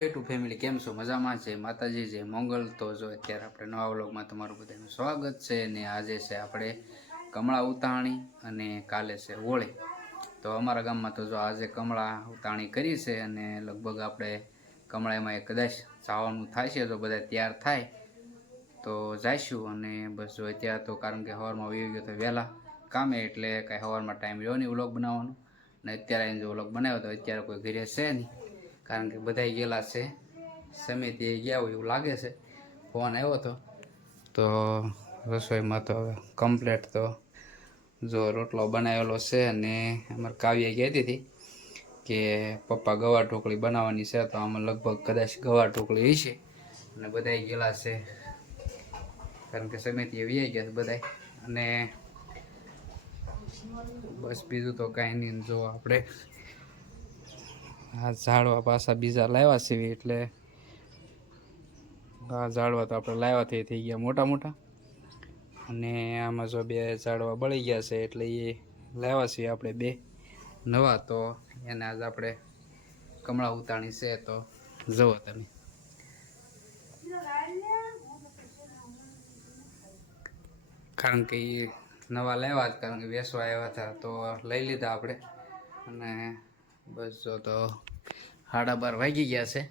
Two family કેમ છો? મજામાં છે? માતાજી છે, મંગલ તો જો અત્યારે આપણે નવા વ્લોગમાં તમારું બધાનું સ્વાગત છે ને આજે છે આપણે કમળા ઉતાણી અને કાલે છે હોળી. તો અમારા ગામમાં તો જો આજે કમળા ઉતાણી કરી છે અને લગભગ આપણે કમળામાં એ કદાચ જવાનું થાય છે, તો બધા તૈયાર થાય. તો જઈશું અને બસ જો અત્યારે તો કારણ કે હવારમાં વહી ગયો તો વહેલા કામે, એટલે કાંઈ હવારમાં ટાઈમ રહ્યો નહીં વ્લોગ બનાવવાનો. અને અત્યારે જો વ્લોગ બનાવ્યો તો અત્યારે કોઈ ઘરે છે નહીં. કારણ કે બધાય ગયેલા છે. સમિતિ ગયા હોય એવું લાગે છે. ફોન આવ્યો હતો તો રસોઈમાં તો હવે કમ્પ્લેટ તો જો રોટલો બનાવેલો છે અને અમારે કાવ્ય કહેતી હતી કે પપ્પા ગવા ઢોકળી બનાવવાની છે તો આમાં લગભગ કદાચ ગવા ઢોકળી હશે. અને બધાય ગયેલા છે. કારણ કે સમિતિ વ્યાઈ ગયા છે બધાય. અને બસ બીજું તો કાંઈ નહીં જો આપણે આ ઝાડવા પાછા બીજા લાવ્યા છે એટલે આ ઝાડવા તો આપણે લાવ્યા થઈ થઈ ગયા મોટા મોટા. અને આમાં જો બે ઝાડવા બળી ગયા છે એટલે એ લાવ્યા છીએ આપણે બે નવા તો એને આજ આપણે કમળા ઉતાણી છે તો જવો તમે. કારણ કે એ નવા લાવ્યા જ, કારણ કે વેસવા આવ્યા હતા તો લઈ લીધા આપણે. અને બસ જો તો સાડા બાર વાગી ગયા છે.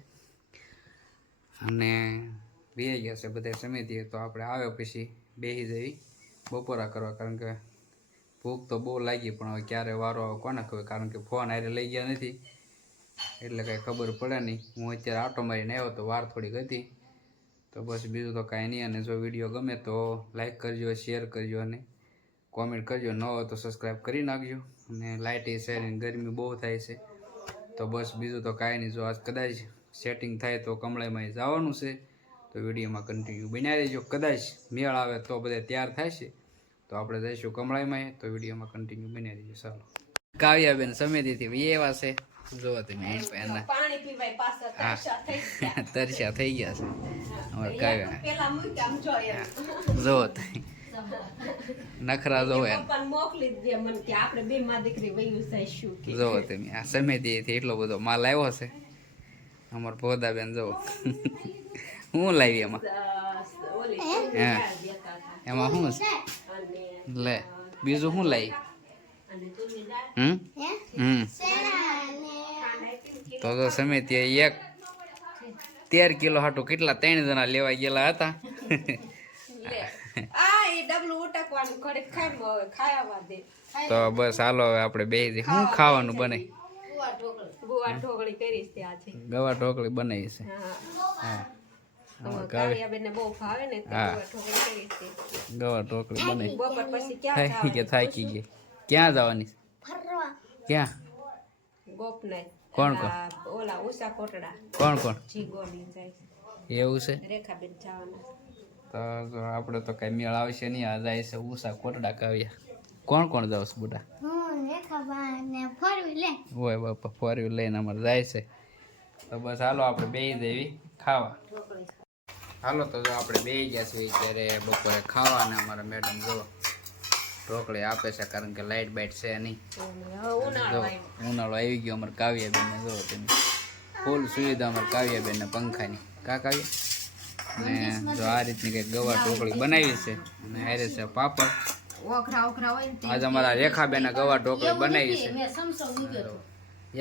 અને બે ગયા છે બધા સમિતિએ. તો આપણે આવ્યો પછી બેસી જઈ બપોરા કરવા. કારણ કે ભૂખ તો બહુ લાગી પણ હવે ક્યારે વારો આવે કોને ખબર? કારણ કે ફોન હારે લઈ ગયા નથી. એટલે કાંઈ ખબર પડે નહીં. હું અત્યારે આટો મારીને આવ્યો તો વાર થોડીક હતી. તો બસ બીજું તો કાંઈ નહીં. અને જો વીડિયો ગમે તો લાઈક કરજો, શેર કરજો અને કોમેન્ટ કરજો. ન હોય તો સબસ્ક્રાઈબ કરી નાખજો. અને લાઇટ એ છે ગરમી બહુ થાય છે. તો બસ બીજું તો કાંઈ નહીં. જો આજ કદાચ સેટિંગ થાય તો કમળાઈમાં જવાનું છે. તો વિડીયોમાં કન્ટિન્યુ બન્યા રહેજો. કદાચ મેળ આવે તો બધા તૈયાર થાય છે. તો આપણે જઈશું કમળાઈમાં તો વિડીયોમાં કન્ટિન્યુ બન્યા રહેજો. ચાલો. કાવ્યાબેન સમિતિથી એવા છે. જોવો તમે એના. પાણી પીવાય પાછા. તરસ્યા થઈ ગયા. તરસ્યા થઈ ગયા છે. અમારે કાવ્યા. પેલા મૂક્યા આમ જો. નખરા જોવો. એમ પણ મોકલી દે મને કે આપણે બે માં દીકરી વયું જઈશું કે. જો તમે આ સમિતિથી એટલો બધો માલ આવ્યો છે અમાર પોદાબેન જો હું લાવી એમાં. એમાં શું છે? લે બીજું શું લાવી? હમ? હમ. તો તો સમિતિ એક તેર કિલો હાટું કેટલા ત્રણ જણા લેવા ગયેલા હતા? લે. ડબલું ઉટકવાનું ઘડીક ખાઈ હવે ખાવા દે. તો બસ હાલો હવે આપણે બે શું ખાવાનું બને ગુવાર ઢોકળી કરીશ તે આજે ગવા ઢોકળી બનાવી છે. હા. હા. અમારે કાળિયાબેનને બહુ ભાવે ને તો હા. ગુવાર ઢોકળી કરીશ તે. ગવા ઢોકળી બનાવી. થાકી ગયા થાકી ગઈ ક્યાં જવાની? ક્યાં? ગોપનાથ. કોણ કોણ? ઓલા ઉષા કોટડા. કોણ કોણ? એવું છે? રેખાબેન જવાના. તો આપણે તો કઈ મેળ આવશે નહીં. આ જાય છે ઉષા કોટડા કાવ્યા. કોણ કોણ જાવ છે બુડા હોય બાપા ફોર વ્હીલ લઈને અમારે જાય છે. તો બસ હાલો આપણે બે દેવી ખાવા. હાલો તો જો આપણે બે ગયા છીએ ત્યારે બપોરે ખાવા અને અમારા મેડમ જો ઢોકળી આપે છે કારણ કે લાઇટ બાઇટ છે નહીં. ઉનાળો આવી ગયો અમારે કાવ્યાબેનને જો તેની ફૂલ સુવિધા અમારે કાવ્યાબેનને પંખાની. કા કાવ્ય? અને જો આ રીતની કંઈક ગવા ઢોકળી બનાવી છે અને હારે છે પાપડ. આજે અમારા રેખાબેને ગવા ઢોકળી બનાવી છે.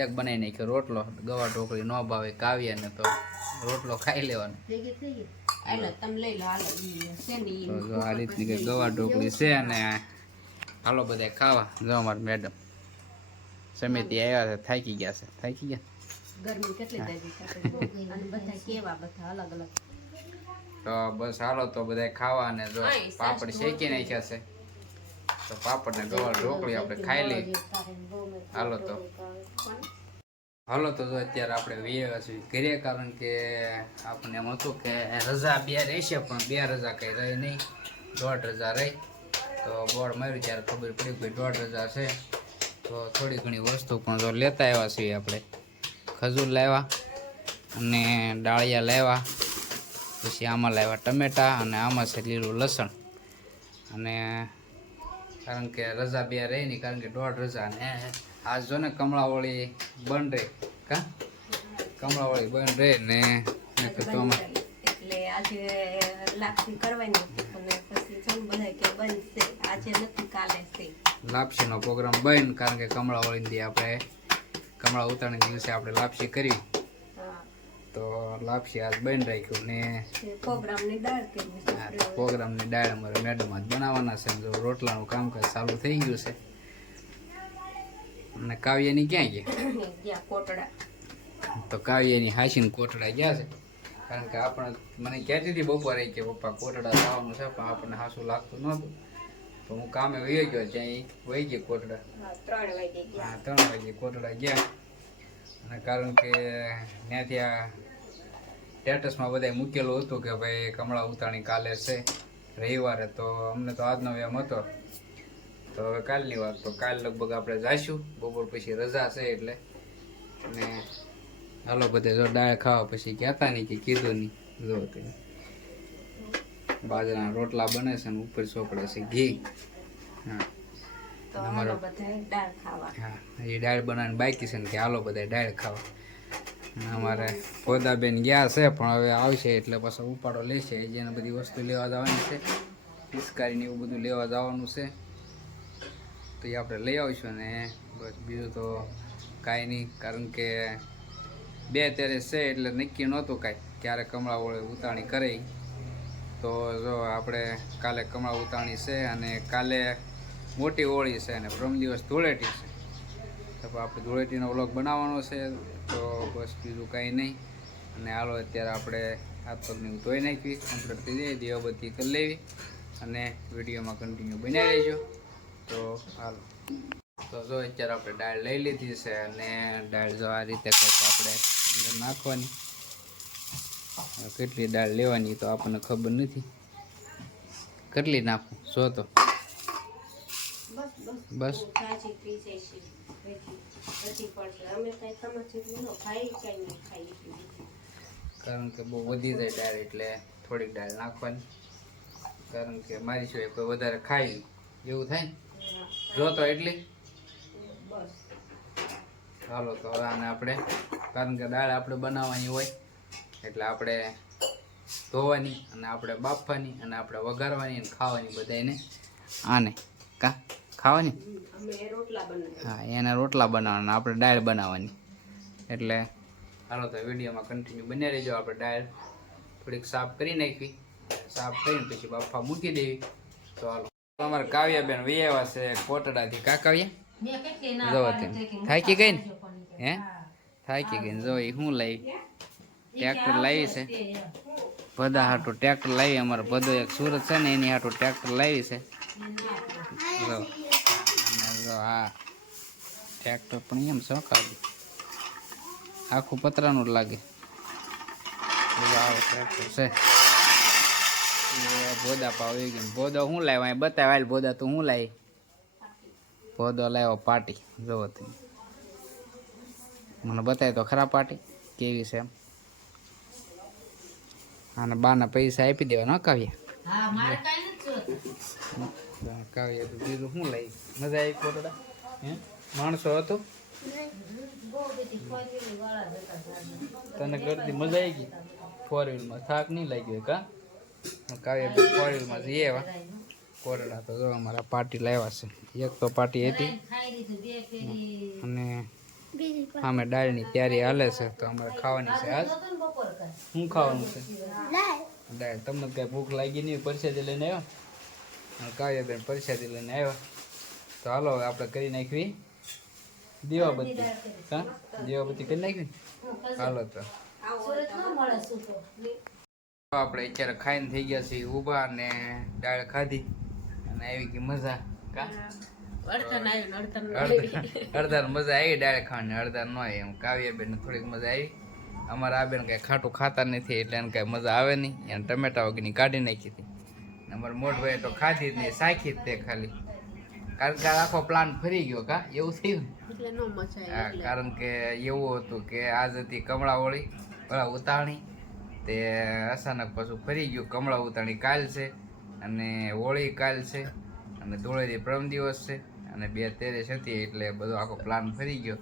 એક બનાવી નાખ્યો રોટલો. ગવા ઢોકળી ન ભાવે કાવ્યાને તો રોટલો ખાઈ લેવાનો. તો જો આ રીતની કંઈક ગવા ઢોકળી છે? અને હાલો બધા ખાવા. જો અમારા મેડમ. સમિતિ આવ્યા છે થાકી ગયા છે. થાકી ગયા? ગરમી કેટલી થઈ અને બધા કેવા બધા અલગ અલગ? તો બસ હાલો તો બધા ખાવા અને જો પાપડ શેકી નાખ્યા છે. તો પાપડ ને ગવાર ઢોકળી આપણે ખાઈ લઈ હાલો તો. હાલો તો જો અત્યારે આપણે વીએ છીએ ઘરે કારણ કે આપણને એમ હતું કે રજા બે રહેશે પણ બે રજા કઈ રહી નહીં. દોઢ રજા રહી. તો બોર્ડ માર્યું ત્યારે ખબર પડી કે દોઢ રજા છે. તો થોડી ઘણી વસ્તુ પણ જો લેતા આવ્યા છીએ આપણે. ખજૂર લાવ્યા અને ડાળિયા લાવ્યા. પછી આમાં લાવ્યા ટમેટા અને આમાં છે લીલું લસણ. અને કારણ કે રજા બે રહી નહીં કારણ કે દોઢ રજા ને આજ જો ને કમળાવળી બંધ રહી કા? કમળાવાળી બન રહે ને બધા લાપસીનો પ્રોગ્રામ બન કારણ કે કમળાવાળી આપણે કમળા ઉતારણી દિવસે આપણે લાપસી કરી. તો લાપસી આજ બન રાખ્યું ને પ્રોગ્રામ પ્રોગ્રામની દાળ. પ્રોગ્રામની ડાળ અમારે મેડમ જ બનાવવાના છે જો રોટલાનું કામકાજ ચાલુ થઈ ગયું છે. અને કાવ્યની ક્યાં ગયા? કોટડા. તો કાવ્યની હાસીને કોટડા ગયા છે. કારણ કે આપણે મને કહેતી હતી બપોરે કે પપ્પા કોટડા જવાનું છે પણ આપણને હાસું લાગતું નહોતું. તો હું કામે વહી ગયો ત્યાં વહી ગયો કોટડા. ત્રણ વાગે હા ત્રણ વાગે કોટડા ગયા. અને કારણ કે ત્યાંથી આ સ્ટેટસમાં બધાય મૂકેલું હતું કે ભાઈ કમળા ઉતાણી કાલે છે રવિવારે. તો અમને તો આજનો વેમ હતો. તો હવે કાલની વાત તો કાલ લગભગ આપણે જાશું. બપોર પછી રજા છે એટલે. અને હાલો બધે જો ડાળ ખાવા પછી કહેતા નહીં કે કીધું નહીં. જો તે બાજરાના રોટલા બને છે ને ઉપર ચોપડે છે ઘી. હા. અમારો બધા દાળ ખાવા. હા એ દાળ બનાવીને બાકી છે ને કે હાલો બધા દાળ ખાવા. અમારે પોદાબેન ગયા છે, પણ હવે આવશે એટલે પાછો ઉપાડો લેશે. જેને બધી વસ્તુ લેવા જવાની છે પિસ્કારીને એવું બધું લેવા જવાનું છે. તો એ આપણે લઈ આવીશું ને. બસ બીજું તો કાંઈ નહીં, કારણ કે બે અત્યારે છે, એટલે નક્કી નહોતું કાંઈ ક્યારે કમળા વળે ઉતાણી કરે તો જો આપણે કાલે કમળા ઉતાણી છે અને કાલે મોટી હોળી છે અને પ્રમ દિવસ ધૂળેટી છે. તો આપણે ધૂળેટીનો વ્લોગ બનાવવાનો છે તો બસ બીજું કાંઈ નહીં. અને હાલો અત્યારે આપણે હાથ પગને હું ધોઈ નાખવી કમ્પ્લીટ થઈ જાય દીવાબત્તી કરી લેવી અને વિડીયોમાં કન્ટિન્યુ બનાવી લેજો તો હાલો. તો જો અત્યારે આપણે દાળ લઈ લીધી છે અને દાળ જો આ રીતે કંઈક આપણે અંદર નાખવાની. કેટલી દાળ લેવાની તો આપણને ખબર નથી. કેટલી નાખું? જો તો. બસ કારણ કે બહુ વધી જાય ડાળ એટલે થોડીક ડાળ નાખવાની. કારણ કે મારી સિવાય કોઈ વધારે ખાઈ એવું થાય જો તો એટલી. ચાલો તો આને આપણે, કારણ કે દાળ આપણે બનાવવાની હોય, એટલે આપણે ધોવાની અને આપણે બાફવાની અને આપણે વઘારવાની અને ખાવાની બધાને આને કા? ખાવાની? હા એના રોટલા બનાવવાના આપણે દાળ બનાવવાની. એટલે હાલો તો વિડીયોમાં કન્ટિન્યુ બન્યા રહેજો આપણે દાળ. થોડીક સાફ કરી નાખવી સાફ કરીને પછી બાફા મૂકી દેવી. તો હાલો. અમારે કાવ્યાબેન વૈયાવા છે કોટડાથી. કા કાવ્યા જો થાય થાકી ગઈ ને? હે? થાકી ગઈ જો એ શું લાવી ટ્રેક્ટર લાવી છે. બધા હાટું ટ્રેક્ટર લાવી. અમારે બધો એક સુરત છે ને એની હાટું ટ્રેક્ટર લાવી છે. જો. ટ્રેક્ટર પણ એમ શોખાવ્યું. આખું પતરાનું જ લાગે. આવો ટ્રેક્ટર છે. એ ભોદા પાવી ગયું. ભોદો શું લાવ્યો? અહીં બતાવ હાલ ભોદા તું શું લાવી? ભોદો લાવ્યો પાટી જોવો તમે. મને બતાવી તો ખરા પાટી કેવી છે એમ. અને બાના પૈસા આપી દેવા ન કાવ્યા? કાવ્યા તો બીજું શું લઈ મજા આવી ફોટોડા હે? માણસો હતો? તને કરતી મજા આવી ગઈ? ફોર વ્હીલમાં થાક નહીં લાગ્યો કા કાવ્યા ફોર વ્હીલમાં જઈએ એવા કોરડા તો અમારા પાર્ટી લાવ્યા છે. એક તો પાર્ટી હતી. અને અમે દાળની તૈયારી હાલે છે, તો અમારે ખાવાની છે આજ. શું ખાવાનું છે? દાળ. તમને કઈ ભૂખ લાગી નહીં, પરસેદી લઈને આવ્યો? કાવ્યાબેન પરસાદી લઈને આવ્યા. તો હાલો, હવે આપણે કરી નાખવી. દીવાબત્તી. હા? દીવાબત્તી કરી નાખવી હાલો તો. આપણે અત્યારે ખાઈને થઈ ગયા છીએ ઊભા અને દાળ ખાધી અને આવી ગઈ મજા. અડધા મજા આવી દાળ ખાવાની અડધા ન આવી. એમ કાવ્યાબેન થોડીક મજા આવી. અમારા આ બેન કઈ ખાટું ખાતા નથી એટલે એને કઈ મજા આવે નહીં. એને ટમેટા વગરની કાઢી નાખી હતી. અમારા મોટભાઈ તો ખાધી જ નહીં, સાખી જ તે ખાલી. કારણ કે આખો પ્લાન ફરી ગયો કા? એવું થયું? એટલે નો કારણ કે એવું હતું કે આજ હતી કમળા હોળી ઓલા ઉતાણી. તે અચાનક પાછું ફરી ગયું. કમળા ઉતાણી કાલ છે અને હોળી કાલ છે અને ધૂળેટી પ્રમ દિવસ છે અને બે તેરેસ હતી એટલે બધો આખો પ્લાન ફરી ગયો.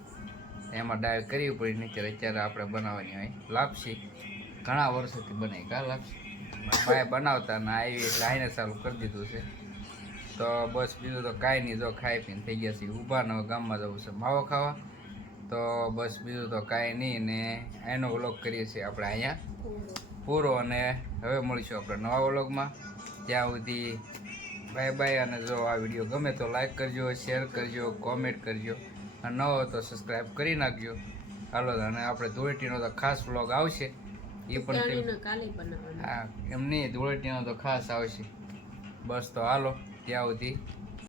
એમાં ડાયવ કરવી પડી નહીંતર અત્યારે આપણે બનાવવાની હોય. લાપસી. ઘણા વર્ષોથી બનાવી કા લાપસી? ભાઈ બનાવતા ને આવી એટલે આઈને ચાલુ કરી દીધું છે. તો બસ બીજું તો કાંઈ નહીં. જો ખાઈ પીને થઈ ગયા છીએ. ઊભા ન ગામમાં જવું છે માવો ખાવા. તો બસ બીજું તો કાંઈ નહીં ને એનો વ્લોગ કરીએ છીએ આપણે અહીંયા. પૂરો અને હવે મળીશું આપણે નવા વ્લોગમાં. ત્યાં સુધી બાય બાય અને જો આ વીડિયો ગમે તો લાઈક કરજો શેર કરજો કોમેન્ટ કરજો. અને ન હોય તો સબસ્ક્રાઈબ કરી નાખજો. હાલો અને આપણે ધૂળેટીનો તો ખાસ વ્લોગ આવશે. એ પણ હા એમ નહીં ધૂળેટીનો તો ખાસ આવશે. બસ તો હાલો. ત્યાં સુધી